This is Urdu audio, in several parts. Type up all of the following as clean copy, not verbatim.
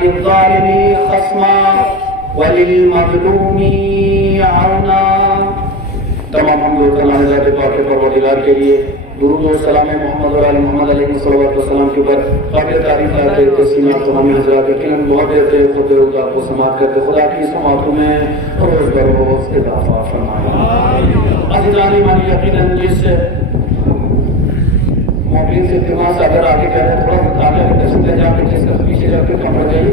للظالم خصما وللمظلوم عونا. تمام حمد و ثنا ذات پاک پروردگار کے لیے، درود و سلام محمد اور آل محمد علیہ السلام کے اوپر. قابل تعریف آتے تسلیمات تمامی حضرات یقیناً بہت دیتے خود روزہ کو سماعت کرتے. خدا کی سماعتوں میں روز بروز اضافہ فرمائے. عزیزان ایمانی، یقیناً جس موقعین سے اتماس اگر آگے کہہ رہے ہیں تھوڑا سا آگے اگر سکتے جا کے جس کا پیچھے جا کے کم پڑ جائیے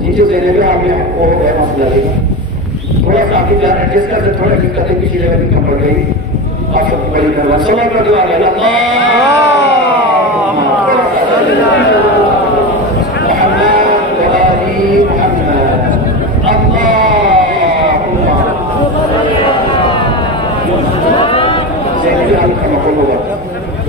نیچے سے لے گا آگے وہ ہے مسئلہ لے گا. تھوڑا سا آگے جا رہے ہیں جس کا سے تھوڑا جس کا سے پیچھے جا کے کم پڑ جائیے. آپ سب کو بڑی مہربانی صلی اللہ کر دعا ہے.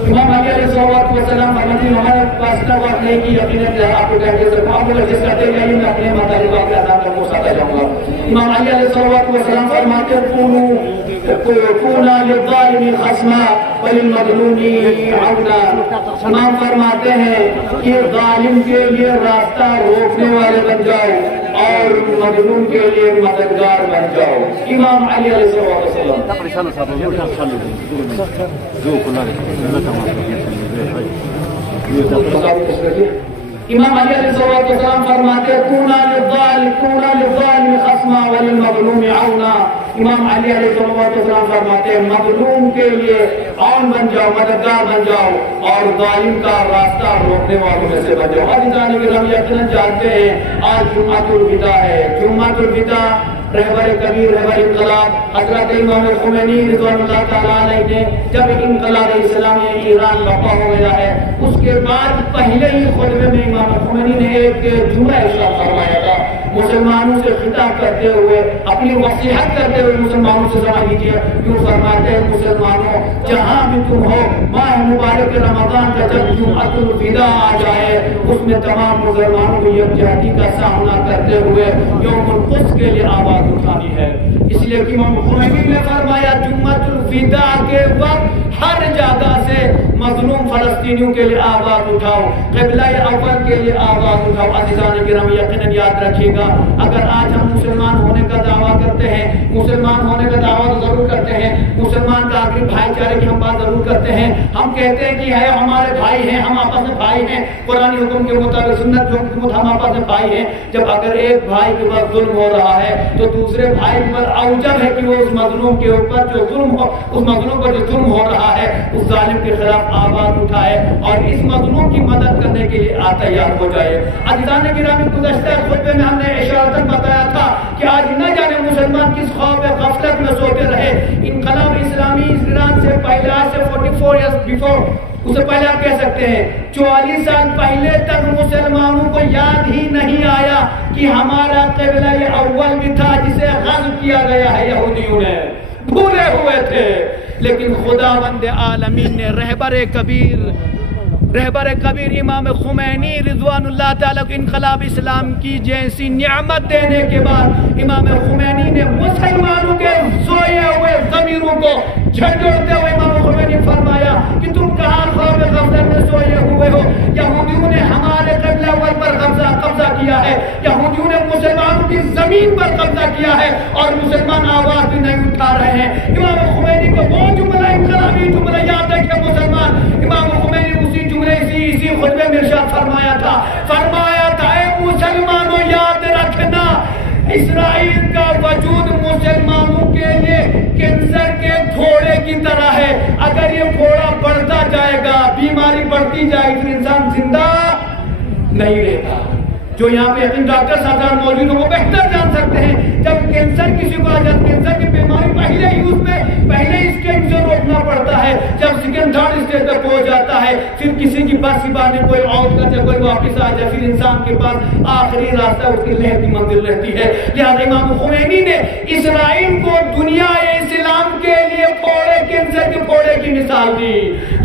امام علی علیہ السلام فرماتے ہیں ہمارے پاس کا وقت نہیں کی یقیناً آپ کو کہتے ہیں آپ کو جس کا دل نہیں میں اپنے مطالبہ کے آدھار پر ساتھ جاؤں گا. امام علی علیہ السلام فرماتے ہیں کونا للظالم خصما وللمظلوم عونا. امام فرماتے ہیں کہ ظالم کے لیے راستہ روکنے والے بن جاؤ اور مظلوم کے لیے مددگار بن جاؤ. امام علی علیہ السلام امام علی علیہ السلام فرماتے کونا للظالم خصما وللمظلوم عونا. امام علی علیہ السلام فرماتے ہیں مظلوم کے لیے عون بن جاؤ، مددگار بن جاؤ اور ظالم کا راستہ روکنے والوں میں سے بن جاؤ. عزیزان کرام یقیناً جانتے ہیں آج جمعۃ الوداع ہے. جمعۃ الوداع رہبر کبیر رہبر انقلاب حضرت امام خمینی رضوان اللہ تعالیٰ علیہ نے جب انقلاب اسلامی ایران برپا ہو گیا ہے اس کے بعد پہلے ہی خطبے میں امام خمینی نے ایک جملہ ارشاد فرمایا تھا. مسلمانوں سے خطاب کرتے ہوئے اپنی وصیحت کرتے ہوئے مسلمانوں سے سمجھ لیجیے یوں فرماتے ہیں مسلمانوں جہاں بھی تم ہو ماہ مبارک رمضان کا جب جمعۃ الوداع آ جائے اس میں تمام مسلمانوں کو یکجہتی کا سامنا کرتے ہوئے یوم القدس کے لیے آواز اٹھانی ہے. اس لیے کہ امام خمینی نے فرمایا جمعۃ الوداع کے وقت ہر جگہ سے مظلوم فلسطینیوں کے لیے آواز اٹھاؤ، قبلہ اول کے لیے آواز اٹھاؤ. عزیزان کرام یقیناً یاد رکھیے گا اگر آج ہم مسلمان ہونے کا دعویٰ کرتے ہیں، مسلمان ہونے کا دعویٰ ضرور کرتے ہیں، مسلمان کا آخری بھائی چارے کی ہم بات ضرور کرتے ہیں، ہم کہتے ہیں کہ ہے ہمارے بھائی ہیں، ہم آپس میں بھائی ہیں، قرآن حکم کے مطابق سنت جو حکم ہم آپس میں بھائی ہیں. جب اگر ایک بھائی کے اوپر ظلم ہو رہا ہے تو دوسرے بھائی پر اوجب ہے کہ وہ اس مظلوم کے اوپر جو ظلم ہو اس مظلوم پر جو ظلم ہو رہا ہے اس ظالم کے خلاف آواز اٹھائے اور اس مظلوم کی مدد کرنے کے لیے تیار ہو جائے. عزیزان گرامی گزشتہ خطبے میں ہم نے اشارتاً بتایا تھا کہ آج نہ جانے مسلمان کس خوف غفلت میں سوتے رہے. انقلاب اسلامی ایران سے پہلے آج سے 44 ایئرز بیفور اس سے پہلے آپ کہہ سکتے ہیں 44 سال پہلے تک مسلمانوں کو یاد ہی نہیں آیا کہ ہمارا قبلہ اول بھی تھا جسے غصب کیا گیا ہے یہودیوں نے، بھولے ہوئے تھے. لیکن خداوند عالمین نے رہبر کبیر امام خمینی رضوان اللہ تعالیٰ کو انقلاب اسلام کی جیسی نعمت دینے کے بعد امام خمینی نے مسلمانوں کے سوئے ہوئے ضمیروں کو جھنجھوڑتے ہوئے امام خمینی فرمایا کہ تم کہاں خوف غفلت میں سوئے ہوئے ہو. یہودیوں نے ہمارے قبلہ اول پر قبضہ کیا ہے، یہودیوں نے مسلمانوں کی زمین پر قبضہ کیا ہے اور مسلمان آواز بھی نہیں اٹھا رہے ہیں. امام خمینی کو وہ جملہ انقلابی جملہ یاد ہے کہ مسلمان امام خمینی اسی جملے اسی خطبے میں ارشاد فرمایا تھا اے مسلمانوں یاد رکھنا اسرائیل کا وجود مسلمانوں کے لیے کینسر کے پھوڑے کی طرح ہے. اگر یہ پھوڑا بڑھتا جائے گا، بیماری بڑھتی جائے گی، انسان زندہ نہیں رہتا. جو یہاں پہ یقین ڈاکٹر صاحب موجود ہیں وہ بہتر جان سکتے ہیں، جب کینسر کسی کو آ جاتا ہے، کینسر کی بیماری پہلے اسٹیج سے روکنا پڑتا ہے، جب سیکنڈ تھرڈ اسٹیج تک پہنچ جاتا ہے پھر کسی کی بس کی بات نہیں، کوئی آؤٹ کر جائے، کوئی واپس آ جائے، پھر انسان کے پاس آخری راستہ اس کی لہر کی منزل رہتی ہے۔ لہٰذا امام خمینی نے اسرائیل کو دنیا اسلام کے لیے پھوڑے، کینسر کے پھوڑے کی مثال دی۔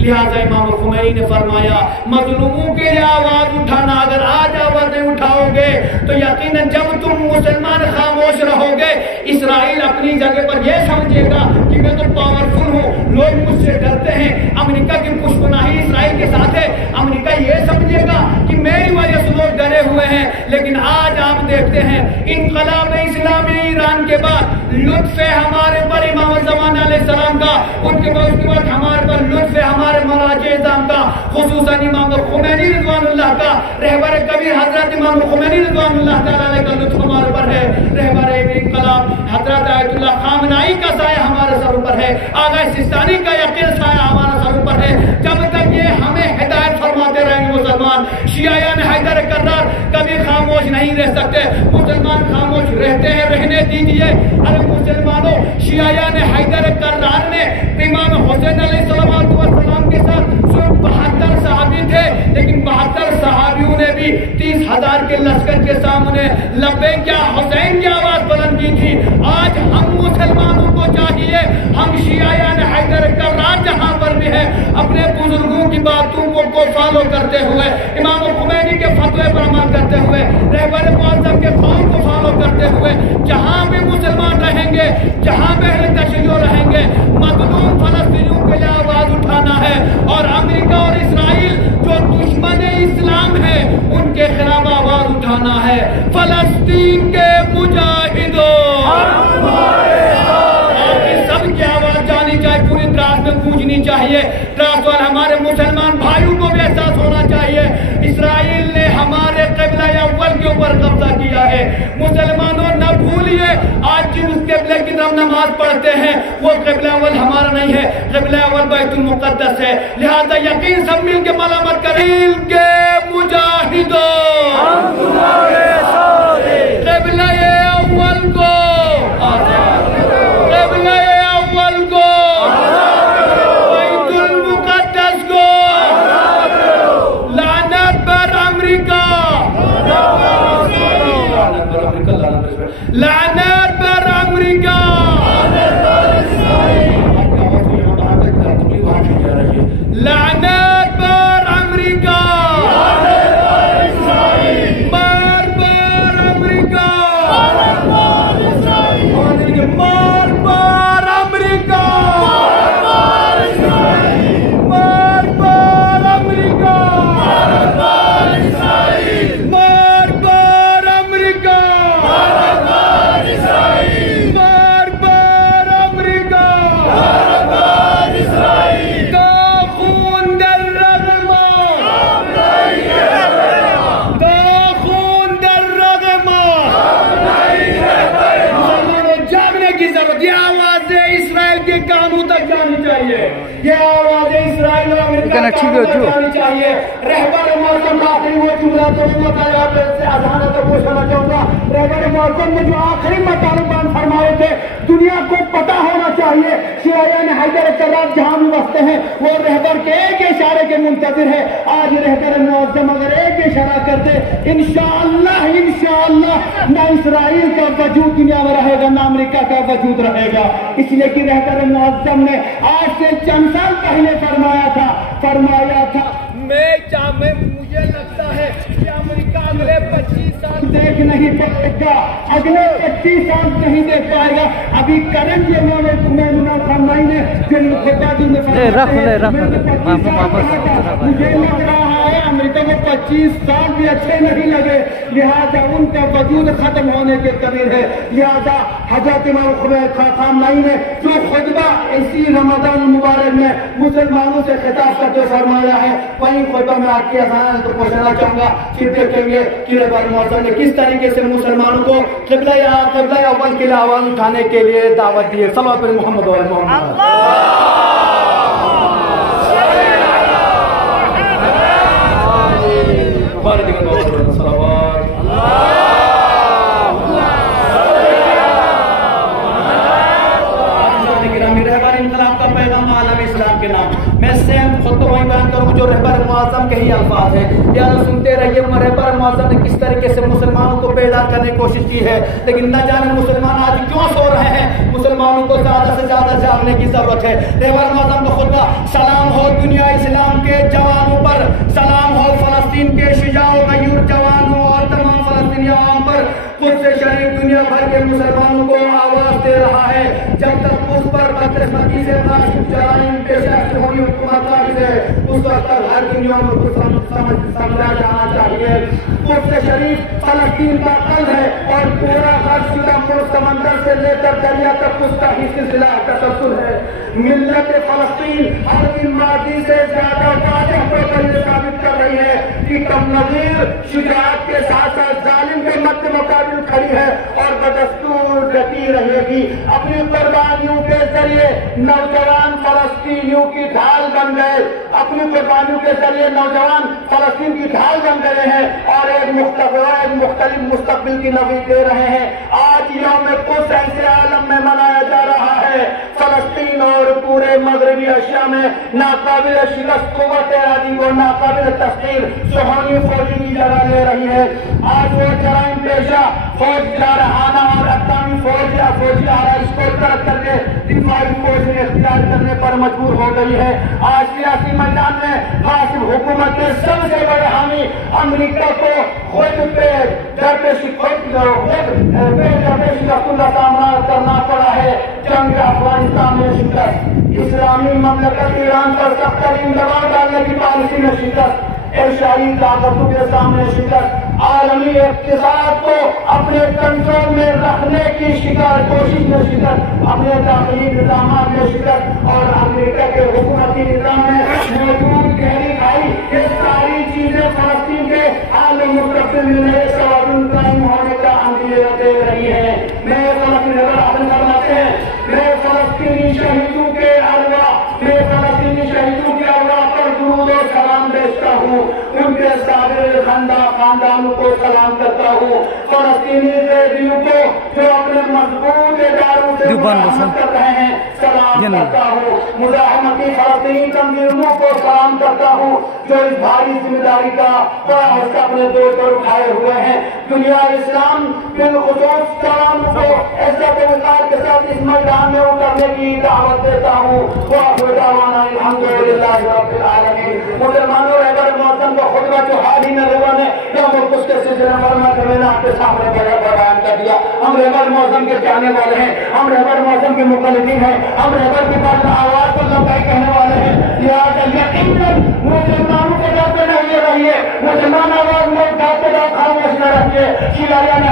لہٰذا امام خمینی نے فرمایا مظلوموں کے لیے آواز اٹھانا، اگر آج آواز نہیں اٹھاؤ گے تو یقیناً جب تم مسلمان خاموش رہو گے، اسرائیل اپنی جگہ پر یہ سمجھے گا کہ میں تو پاورفل ہوں، لوگ مجھ سے ڈرتے ہیں، امریکہ کی پشپناہی اسرائیل کے ساتھ ہے، امریکہ یہ سمجھے گا کہ میری وجہ سے لوگ ڈرے ہوئے ہیں۔ لیکن آج آپ دیکھتے ہیں انقلاب اسلامی ایران کے بعد لطف ہے ہمارے پر امام الزمان علیہ السلام کا، ان کے بعد ہمارے پر لطف ہے ہمارے مراجع اعظام کا، خصوصاً امام خمینی رضوان اللہ کا، رہبر کبیر حضرت امام خمینی رضوان اللہ تعالیٰ کا لطف ہمارے پر ہے، رہبر انقلاب حضرت آیت اللہ خامنائی کا سایہ ہمارے سر پر ہے، آغا سستانی کا یقین سایہ ہمارے سر پر ہے۔ جب تک یہ ہمیں ہدایت فرماتے رہیں گے مسلمان، شیعیان حیدر کرار کبھی خاموش نہیں رہ سکتے، مسلمان خاموش رہتے ہیں، رہنے دیجیے۔ ارے مسلمانوں، شیعیان حیدر کرار نے امام حسین علیہ السلام کے ساتھ صرف 72 صحابی تھے، لیکن 72 صحابیوں نے بھی 30,000 کے لشکر کے سامنے لبیک یا حسین کی آواز بلند کی تھی۔ آج ہم مسلمانوں کو چاہیے، ہم شیعیان حیدر کرار جہاں پر بھی ہے، اپنے بزرگوں کی باتوں کو فالو کرتے ہوئے، امام خمینی کے فتوے پر عمل کرتے ہوئے، رہبر معظم کے قول کو فالو کرتے ہوئے، جہاں بھی مسلمان رہیں گے، جہاں بھی اہل تشیع رہیں گے، مظلوم فلسطینیوں کے لیے آواز اٹھانا ہے، اور امریکہ اور اسرائیل جو دشمن اسلام ہے ان کے خلاف آواز اٹھانا ہے۔ فلسطین کے مجاہدوں، سب کی آواز جانی چاہیے، پوری دراز میں گونجنی چاہیے، دراز اور ہمارے مسلمان بھائیوں کو بھی احساس ہونا چاہیے اسرائیل نے ہمارے قبلہ اول کے اوپر قبضہ کیا ہے۔ مسلمانوں نہ بھولیے، آج جن اس قبلے کی طرف نماز پڑھتے ہیں وہ قبلہ اول ہمارا نہیں ہے، قبلہ اول بیت المقدس ہے۔ لہذا یقین سب مل کے ملامت کریں کے مجاہدوں، ہم تمہارے ساتھ ہیں، قبلہ اول کو آزاد کرو، قبلہ اول کو آزاد کرو، بیت المقدس کو آزاد کرو، لعنت پر امریکہ، لعنت پر امریکہ، لعنت پر امریکہ، لعنت پر امریکہ، مار پر امریکہ، مار پر امریکہ، مار پر امریکہ، مار پر امریکہ، یہ آواز اسرائیل اور امریکہ جانی چاہیے۔ رہبر معظم آخری وہ جملہ تو سے اذان تو پوچھنا چاہوں گا، رہبر معظم نے جو آخری مطالبان فرمائے تھے دنیا کو پتہ ہونا چاہیے، شیعیان حیدر کرار جہاں بھی بستے ہیں وہ رہبر کے ایک اشارے کے منتظر ہے۔ آج رہبر معظم اگر ایک اشارہ کرتے انشاءاللہ نہ اسرائیل کا وجود دنیا میں رہے گا، نہ امریکہ کا وجود رہے گا۔ اس لیے کہ رہبر معظم نے آج سے چند سال پہلے فرمایا تھا مجھے لگتا ہے کہ امریکہ اگلے 25 سال دیکھ نہیں پائے گا، اگلے 25 سال نہیں دیکھ پائے گا۔ ابھی کرنٹ یہ خمینی نے مجھے لگ رہا ہے امریکہ کو 25 سال بھی اچھے نہیں لگے، لہذا ان کا وجود ختم ہونے کے قریب ہے۔ لہذا حضرت امام خمینی نے جو خطبہ اسی رمضان المبارک میں مسلمانوں سے خطاب کرتے فرمایا ہے، وہی خطبہ میں آپ کی آسان تو پہنچانا چاہوں گا۔ پھر دیکھیں گے کہ رہبر معظم نے کس طریقے سے مسلمانوں کو قبلہ اول کے لیے آواز اٹھانے کے لیے دعوت دی ہے۔ صلوات پر محمد و محمد۔ صلوات میں سیم خود تو وہی بیان کروں جو رہبر معظم کے ہی الفاظ ہیں. یا سنتے رہیے رہبر معظم نے کس طریقے سے مسلمانوں کو بیدار کرنے کی کوشش کی ہے, لیکن نہ جانے مسلمان آج کیوں سو رہے ہیں. مسلمانوں کو زیادہ سے زیادہ جاگنے کی ضرورت ہے. رہبر معظم کا خطبہ سلام ہو دنیا اسلام کے جوانوں پر, سلام ہو فلسطین کے شجاع و غیور جوانوں اور تمام فلسطینی عوام پر. قدس شریف دنیا بھر کے مسلمانوں کو آواز دے رہا ہے. جب تک اس پر بدقسمتی سے جرائم پیش ہوئی حکومت قابض ہے, اس وقت تک ہر دنیا میں سمجھا جانا چاہیے. قدس شریف فلسطین کا قلب ہے اور پورا غرق شدہ ملک سمندر سے لے کر دریا تک اس کا ہی سلسلہ تسلسل ہے. ملت فلسطین ہر دن ماضی سے زیادہ واضح ہو کر یہ ثابت کر رہی ہے کہ کم نظیر شجاعت کے ساتھ ساتھ ظالم کے مد مقابل کھڑی ہے اور بدستور ڈٹی رہے گی. اپنی قربانیوں کے ذریعے نوجوان فلسطینیوں کی ڈھال بن گئے, اپنی قربانیوں کے ذریعے نوجوان فلسطین کی ڈھال بن گئے ہیں اور ایک مختلف مستقبل کی نوید دے رہے ہیں. آج یوم قدس ایسے عالم میں منایا جا رہا ہے. فلسطین اور پورے مغربی ایشیا میں ناقابل شکست قوت ارادی کو ناقابل تسخیر سہانی فوجی کی جگہ لے رہی ہے. آج وہ جرائم پیشہ فوج جارحانہ اور اقوامی فوج یا فوجی آرائش کو ترک کر کے دفاعی فوج میں اختیار کرنے پر مجبور ہو گئی ہے. آج سیاسی میدان میں غاصب حکومت کے سب سے بڑے حامی امریکہ کو خود پہ شکست کا سامنا کرنا پڑا ہے. جنگ افغانستان میں شکست, اسلامی مملکت ایران پر سخت ترین دباؤ ڈالنے کی پالیسی میں شکست, ایشیائی طاقتوں کے سامنے شکست, عالمی اقتصاد کو اپنے کنٹرول میں رکھنے کی کوشش میں شکست, اپنے داخلی نظامات میں شکست اور امریکہ کے حکومتی نظام میں موجود گہری کھائی. یہ ساری چیزیں فلسطین کے حال مستقبل میں نئے توازن قائم ہونے کا اندیشہ دے رہی ہے. میں فلسطین حاصل کرواتے ہیں, میں فلسطینی شہیدوں کے ارواح, میں فلسطینی شہیدوں کے ارواح پر درود و سلام بھیجتا ہوں. ان کے صابر خاندانوں کو سلام کرتا ہوں. فلسطینی قیدیوں کو جو اپنے مضبوط اداروں سے مزاحمت کر رہے ہیں سلام کرتا ہوں. مزاحمتی فلسطینی تنظیموں کو سلام کرتا ہوں جو اس بھاری ذمہ داری کا بڑا حصہ اپنے دور پر اٹھائے ہوئے ہیں. دنیا اسلام بالخصوص تمام کو ایسے وقار کے ساتھ اس میدان میں اترنے کی دعوت دیتا ہوں. الحمدللہ رب العالمین. مسلمانوں رہبر معظم کا خطبہ جو حال ہی میں لوگوں نے اس کے سلسلے میں آپ کے سامنے بیان کر دیا. ہم رہبر معظم کے جانے والے ہیں, ہم رہبر معظم کے مخالفین ہیں, ہم رہبر کی بات آواز کو لبیک کہنے والے ہیں. لہٰذا یقیناً مسلمانوں کے ڈر پہ نہیں رہیے, مسلمان آواز میں گاتے گا خاموش نہ رکھیے. شیلایا نے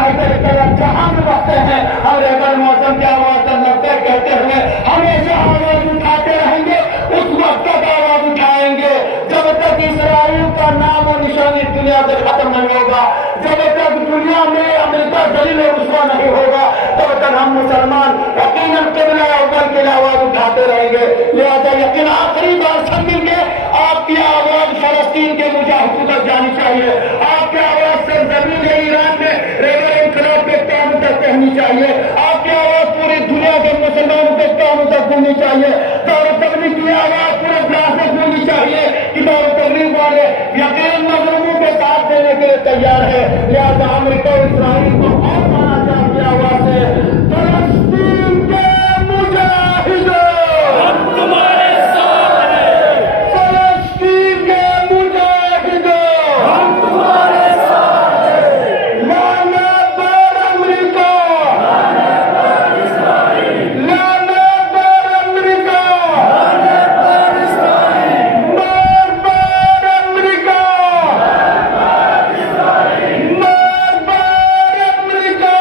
جہاں بھی بستے ہیں ہم رہبر معظم کی آواز کا لبیک کہتے ہوئے ہمیشہ آواز اٹھاتے رہیں گے. اس وقت تک آواز اٹھائیں گے جب تک اسرائیل کا نام و نشانی دنیا سے ختم نہیں ہوگا, جب تک دنیا میں امریکہ ذلیل و رسوا نہیں ہوگا, تب تک ہم مسلمان یقیناً قبلہ اول کے لیے آواز اٹھاتے رہیں گے. لہٰذا یقین آخری بار سب مل کے آپ کی آواز فلسطین کے مجاہدوں تک جانی چاہیے. آپ کی آواز سرزمین ایران میں رہبر انقلاب کے قیام تک کہنی چاہیے. آپ کی آواز پوری دنیا کے مسلمانوں کے قیام تک سننی چاہیے. دور تبلیغ کی آواز پورے جہاں تک سننی چاہیے کہ دور تبلیغ والے یقین مظلوموں کے ساتھ دینے کے لیے تیار ہے. لہٰذا امریکہ اور اسرائیل کو اور مانا چاہتی آواز ہے فلسطین کے مجاہدوں ہم تمہارے ساتھ ہیں, فلسطین کے مجاہدوں ہم تمہارے ساتھ ہیں. لعنت بر امریکہ, لعنت بر اسرائیل, لعنت بر امریکہ, لعنت بر اسرائیل, مار بر امریکہ, مار بر اسرائیل, مار بر امریکہ.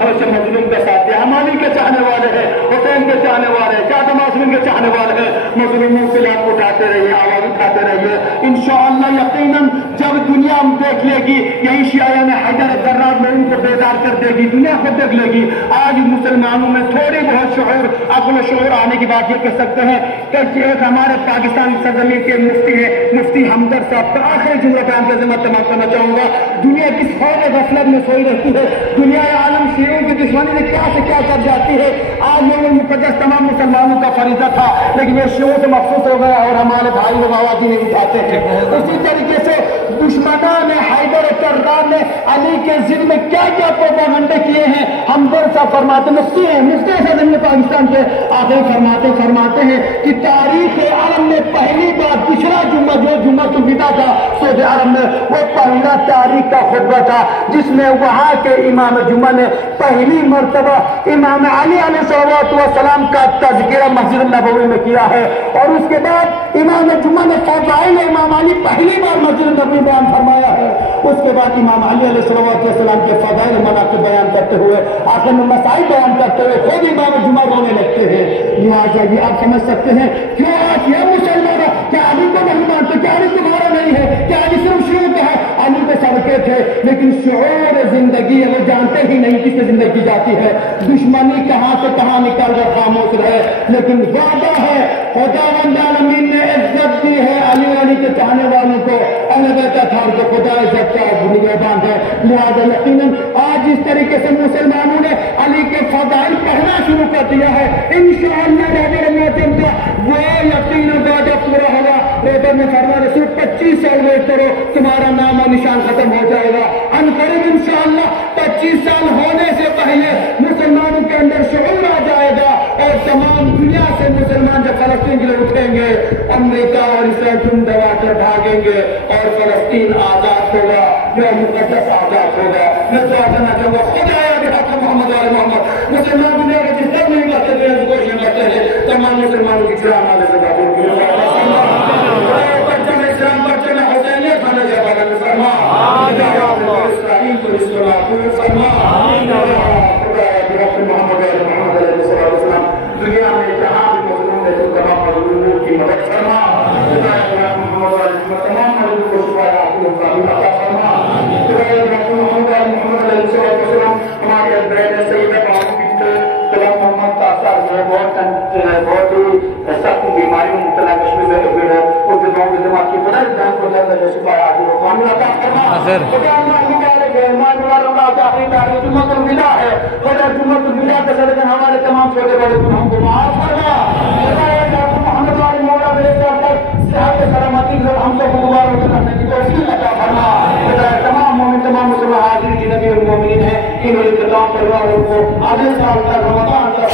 ہمیشہ مظلوم کا ساتھ دیا. ہم علی کے چاہنے والے ہیں, حسین کے چاہنے والے ہیں, شاہ معصوم کے چاہنے والے ہیں. مظلوموں کے لیے اٹھاتے رہیے, آواز اٹھاتے رہیے. انشاءاللہ یقیناً جب دنیا دیکھ لے گی, یہی شیعہ حیدر ذرات میں ان کو بیدار کر دے گی, دنیا کو دیکھ لے گی. آج مسلمانوں میں تھوڑی بہت شعور, عقل و شعور آنے کی بات یہ کہہ سکتے ہیں کہ ایک ہمارے پاکستان سرزمین کے مفتی ہیں, مفتی ہمدرد صاحب کا آخری جملہ بیان کا ذمہ تمام کرنا چاہوں گا. دنیا کس خوف غفلت میں سوئی رہتی ہے, دنیا عالم شیعوں کی دشمنی سے کیا کر جاتی ہے. آج لوگوں مقدس تمام مسلمانوں کا فریضہ تھا, لیکن یہ شیعوں سے مخصوص ہو گیا اور ہمارے بھائی لوگ آواز ہی نہیں اٹھاتے ہیں. اسی طریقے سے دشمنان حیدر کرار نے علی کے ضد میں کیا کیا پروپیگنڈے کیے ہیں. ہمدرد صاحب فرماتے, مفتی ہیں, مفتی سرزمین پاکستان کے آخر فرماتے ہیں کہ تاریخ عالم میں پہلی بار پچھلا جمعہ جو جمعہ الوداع تھا سعودی عرب میں, وہ پہلا تاریخ کا خطبہ تھا جس میں وہاں کے امام جمعہ نے پہلی مرتبہ امام علی علیہ السلام کا تذکرہ مسجد نبوی میں کیا ہے. اور اس کے بعد امام جمعہ نے فضائل امام علی پہلی بار مسجد نبوی بیان فرمایا ہے. اس کے بعد امام علی علیہ السلام کے فضائل مناقب بیان کرتے ہوئے, آخر میں مسائل بیان کرتے ہوئے خود امام جمعہ رونے لگتے ہیں. لہٰذا یہ آپ سمجھ سکتے ہیں کیوں آج یہ مسلمان کیا علی کو نہیں مانتے, کیا علی تمہارا نہیں ہے, کیا علی صرف شیعوں کا ہے. علی پہ سڑکے تھے, لیکن شعور زندگی ہے وہ جانتے ہی نہیں کس سے زندگی جاتی ہے. دشمنی کہاں سے کہاں نکل کر خاموش رہے, لیکن وعدہ ہے خداوند عالمین نے عزت دی ہے علی کے چاہنے والوں کو, اہل بیت اطہار کو خدا عزت کا نگہبان ہے. لہٰذا یقیناً آج اس طریقے سے مسلمانوں نے علی کے فضائل پڑھنا شروع کر دیا ہے. انشاءاللہ وہ یقیناً وعدہ پورا ہوگا. پیپر میں فرمایا صرف 25 سال ویٹ کرو, تمہارا نام و نشان ختم ہو جائے گا. ان قریب انشاءاللہ 25 سال ہونے سے پہلے مسلمانوں کے اندر شعور آ جائے گا, اور تمام دنیا سے مسلمان جب فلسطین کے لیے اٹھیں گے, امریکہ اور اسرائیل تم دبا کر بھاگیں گے اور فلسطین آزاد ہوگا, جو مقدس آزاد ہوگا. میں دعا کرنا چاہوں گا خدایا بحق محمد علیہ محمد مسلمان دنیا کے جس طرح نہیں کرتے تھے کوششیں کرتے ہیں, تمام مسلمانوں کی جرام آنے سے باتوں کی بچے میں اسلام, بچے میں حسینیہ کھانا جاتا ہے فرما, اسرائیل کو اس طرح پورے فرما. خدایا بحق محمد علیہ السلام دنیا میں جہاں بھی مظلوم ہے تو تمام مظلوموں کی مدد فرما. خدایا بحق محمد علیہ السلام تمام مظلوموں کو شفایا عطا فرما. خدایا بحق محمد علیہ السلام ہمارے بہن سیدہ بہنوں کی غلام محمد تاثر جو بہت ہی سخت بیماریوں مبتلا کشمیر میں ہوئے ہیں, ان کے دعاؤں کے دماغ کی بڑے جان کو جلد شفا عطا فرما. خدا جمعہ الوداع ہے, خدا جمعہ الوداع کے صدقے ہمارے تمام چھوٹے بڑے گناہوں کو معاف فرما. محمد علی مولا میرے صحت سلامتی سے ہم کو مبارک کرنے کی توفیق عطا فرما. تمام مومن تمام مسلمان حاضرین نبی المومنین ہیں, ان تمام پریواروں کو آگے سال تک رمضان کا